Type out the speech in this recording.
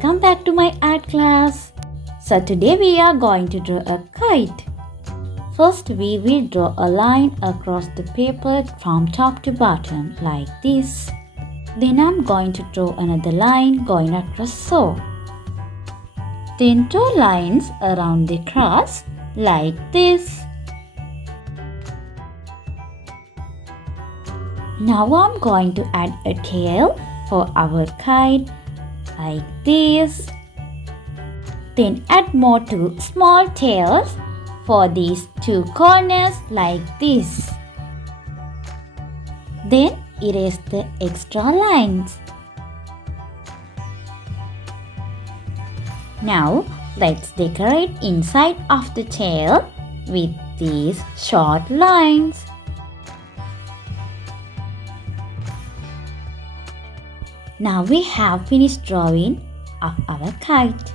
Welcome back to my art class. So today we are going to draw a kite. First we will draw a line across the paper from top to bottom like this. Then I'm going to draw another line going across so. Then draw lines around the cross like this. Now I'm going to add a tail for our kite like this. Then add more two small tails for these two corners like this. Then erase the extra lines. Now let's decorate inside of the tail with these short lines. Now we have finished drawing of our kite.